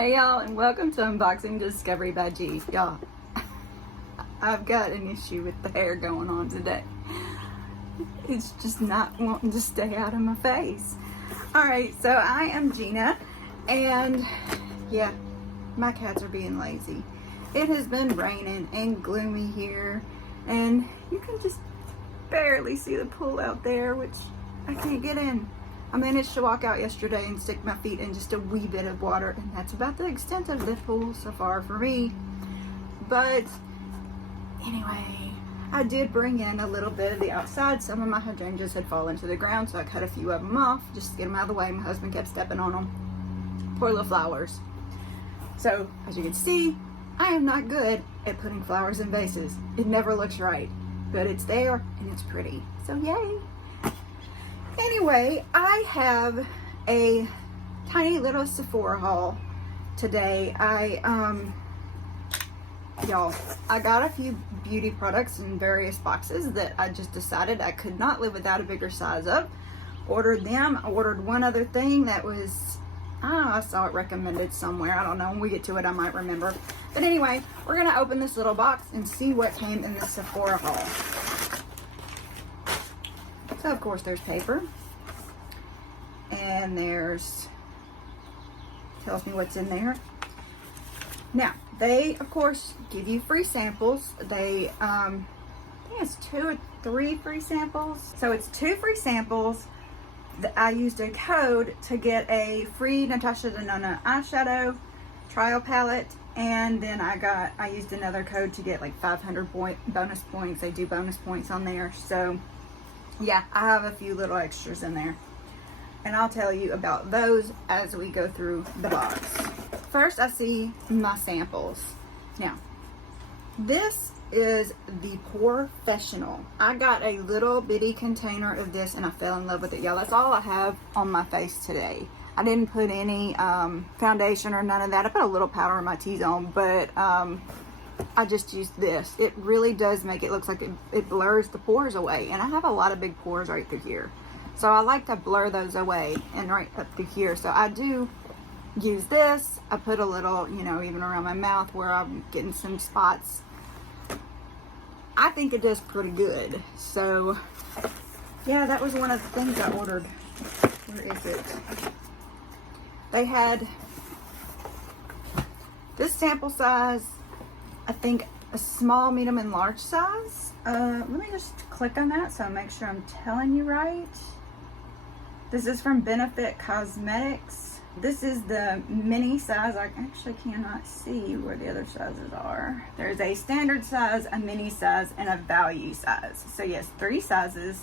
Hey y'all, and welcome to Unboxing Discovery by G. Y'all, I've got an issue with the hair going on today. It's just not wanting to stay out of my face. Alright, so I am Gina, and yeah, my cats are being lazy. It has been raining and gloomy here, and you can just barely see the pool out there, which I can't get in. I managed to walk out yesterday and stick my feet in just a wee bit of water, and that's about the extent of the pool so far for me. But anyway, I did bring in a little bit of the outside. Some of my hydrangeas had fallen to the ground, so I cut a few of them off just to get them out of the way. My husband kept stepping on them. Poor little flowers. So as you can see, I am not good at putting flowers in vases. It never looks right, but it's there and it's pretty, so yay. Anyway, I have a tiny little Sephora haul today. Y'all, I got a few beauty products in various boxes that I just decided I could not live without a bigger size of. Ordered them. I ordered one other thing that was, I saw it recommended somewhere. I don't know. When we get to it, I might remember. But anyway, we're going to open this little box and see what came in the Sephora haul. So of course there's paper, and there's, tells me what's in there. Now, they of course give you free samples. They, I think it's 2 or 3 free samples. So it's 2 free samples. I used a code to get a free Natasha Denona eyeshadow trial palette, and then I used another code to get like 500 bonus points. They do bonus points on there. So yeah, I have a few little extras in there, and I'll tell you about those as we go through the box. First, I see my samples. Now, this is the POREfessional. I got a little bitty container of this and I fell in love with it, y'all. That's all I have on my face today. I didn't put any foundation or none of that. I put a little powder on my T-zone, but I just used this. It really does make it look like it blurs the pores away, and I have a lot of big pores right through here, so I like to blur those away and right up through here. So I do use this. I put a little, you know, even around my mouth where I'm getting some spots. I think it does pretty good. So yeah, that was one of the things I ordered. Where is it? They had this sample size, I think a small, medium, and large size. Let me just click on that so I make sure I'm telling you right. This is from Benefit Cosmetics. This is the mini size. I actually cannot see where the other sizes are. There's a standard size, a mini size, and a value size. So yes, 3 sizes.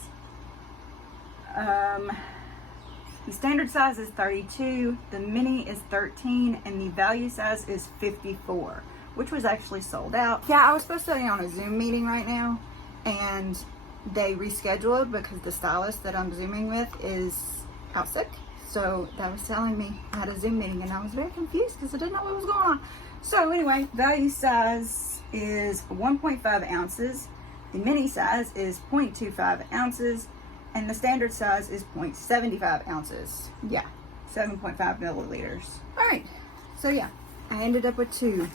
The standard size is 32, the mini is 13, and the value size is 54, which was actually sold out. Yeah, I was supposed to be on a Zoom meeting right now, and they rescheduled because the stylist that I'm Zooming with is out sick. So that was telling me I had a Zoom meeting, and I was very confused because I didn't know what was going on. So anyway, value size is 1.5 ounces. The mini size is 0.25 ounces. And the standard size is 0.75 ounces. Yeah, 7.5 milliliters. Alright, so yeah, I ended up with 2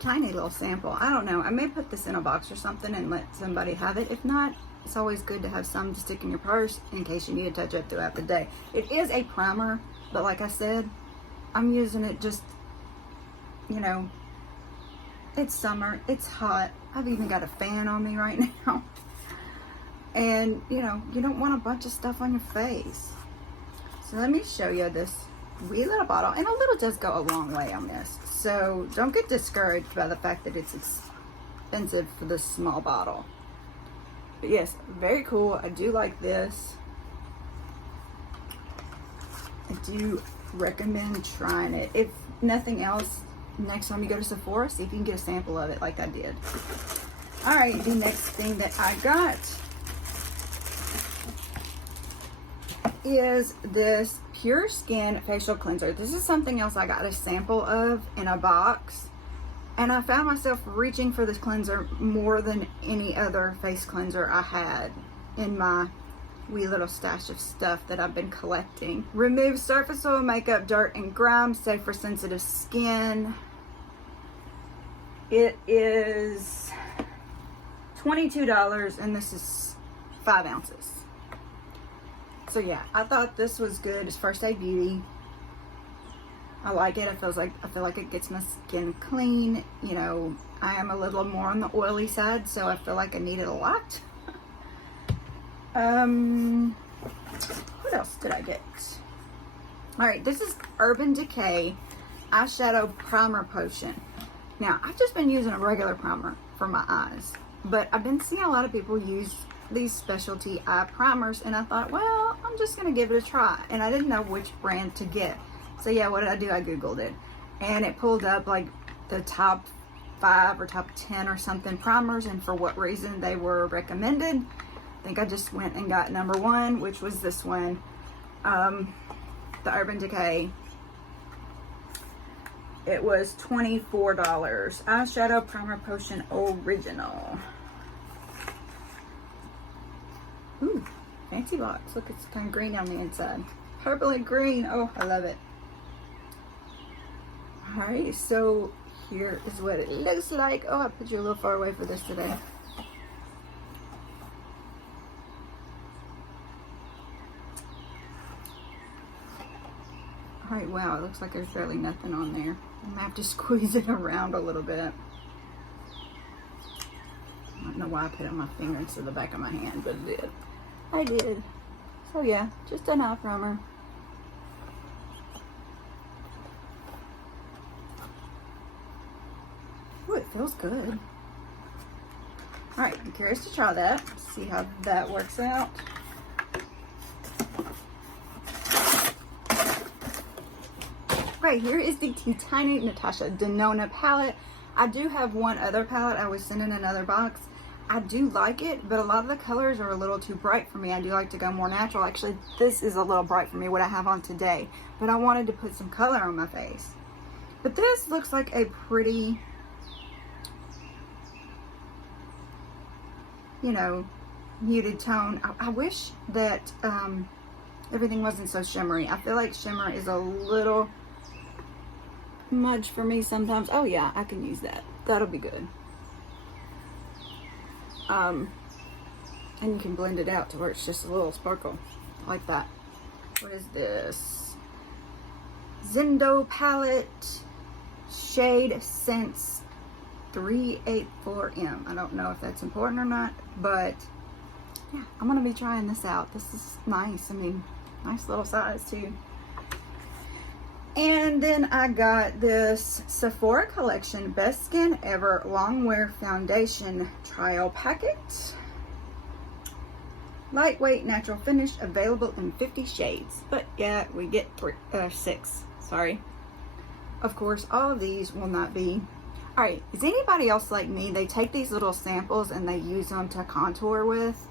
tiny little sample. I don't know, I may put this in a box or something and let somebody have it. If not, it's always good to have some to stick in your purse in case you need to touch up throughout the day. It is a primer, but like I said, I'm using it just, you know, it's summer, it's hot. I've even got a fan on me right now. And, you know, you don't want a bunch of stuff on your face. So let me show you this wee little bottle. And a little does go a long way on this. So don't get discouraged by the fact that it's expensive for this small bottle. But yes, very cool. I do like this. I do recommend trying it. If nothing else, next time you go to Sephora, see if you can get a sample of it like I did. Alright, the next thing that I got is this Pure Skin facial cleanser. This is something else I got a sample of in a box, and I found myself reaching for this cleanser more than any other face cleanser I had in my wee little stash of stuff that I've been collecting. Remove surface oil, makeup, dirt, and grime, safe for sensitive skin. It is $22 and this is 5 ounces. So yeah, I thought this was good. It's First Aid Beauty. I like it. I feel like it gets my skin clean. You know, I am a little more on the oily side, so I feel like I need it a lot. What else did I get? Alright, this is Urban Decay Eyeshadow Primer Potion. Now, I've just been using a regular primer for my eyes, but I've been seeing a lot of people use these specialty eye primers, and I thought, well, I'm just going to give it a try. And I didn't know which brand to get. So yeah, what did I do? I Googled it, and it pulled up like the top 5 or top 10 or something primers, and for what reason they were recommended. I think I just went and got number 1, which was this one, the Urban Decay. It was $24. Eyeshadow Primer Potion Original. Ooh, fancy box. Look, it's kind of green on the inside. Purple and green. Oh, I love it. Alright, so here is what it looks like. Oh, I put you a little far away for this today. Alright, wow, it looks like there's barely nothing on there. I'm gonna have to squeeze it around a little bit. I don't know why I put it on my finger instead of the back of my hand, but it did. I did. So yeah, just an eye primer. Ooh, it feels good. Alright, I'm curious to try that. See how that works out. Right, here is the tiny Natasha Denona palette. I do have one other palette I was sent in another box. I do like it, but a lot of the colors are a little too bright for me. I do like to go more natural. Actually, this is a little bright for me, what I have on today. But I wanted to put some color on my face. But this looks like a pretty, you know, muted tone. I wish that everything wasn't so shimmery. I feel like shimmer is a little much for me sometimes. Oh yeah, I can use that. That'll be good. And you can blend it out to where it's just a little sparkle like that. What is this? Zendo Palette Shade Sense 384M. I don't know if that's important or not, but yeah, I'm gonna be trying this out. This is nice. I mean, nice little size too. And then I got this Sephora Collection Best Skin Ever Longwear Foundation Trial Packet. Lightweight, natural finish, available in 50 shades. But yeah, we get 6. Sorry. Of course, all of these will not be. Alright, is anybody else like me? They take these little samples and they use them to contour with.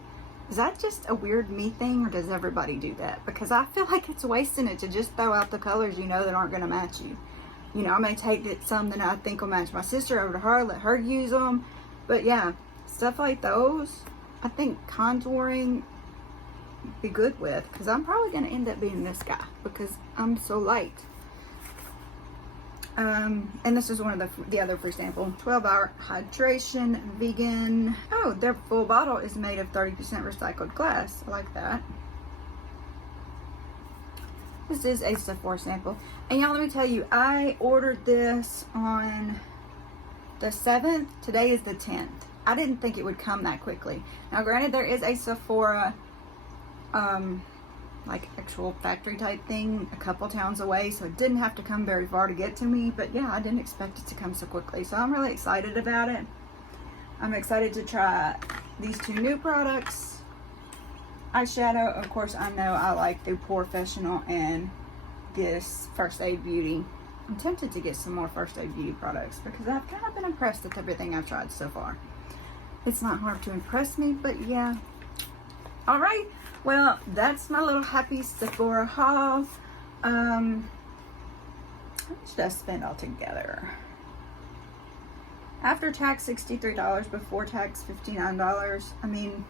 Is that just a weird me thing, or does everybody do that? Because I feel like it's wasting it to just throw out the colors you know that aren't going to match you. You know, I may take some that I think will match my sister over to her, let her use them. But yeah, stuff like those, I think contouring be good with, because I'm probably going to end up being this guy because I'm so light. And this is one of the other free sample. 12-hour hydration, vegan. Oh, their full bottle is made of 30% recycled glass. I like that. This is a Sephora sample. And y'all, let me tell you, I ordered this on the 7th. Today is the 10th. I didn't think it would come that quickly. Now, granted, there is a Sephora, like actual factory type thing a couple towns away, so it didn't have to come very far to get to me. But yeah, I didn't expect it to come so quickly, so I'm really excited about it. I'm excited to try these 2 new products. Eyeshadow, of course, I know I like the POREfessional and this First Aid Beauty. I'm tempted to get some more First Aid Beauty products because I've kind of been impressed with everything I've tried so far. It's not hard to impress me, but yeah. All right. Well, that's my little happy Sephora haul. How much did I spend altogether? After tax, $63. Before tax, $59. I mean,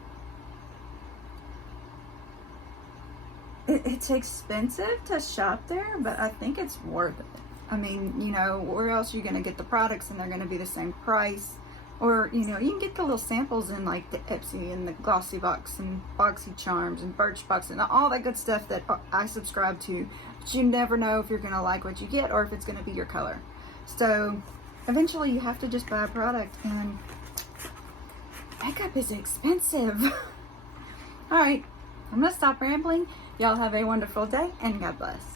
it's expensive to shop there, but I think it's worth it. I mean, you know, where else are you going to get the products and they're going to be the same price? Or, you know, you can get the little samples in like the Ipsy and the Glossy Box and Boxy Charms and Birchbox and all that good stuff that I subscribe to. But you never know if you're going to like what you get or if it's going to be your color. So eventually you have to just buy a product, and makeup is expensive. All right, I'm going to stop rambling. Y'all have a wonderful day, and God bless.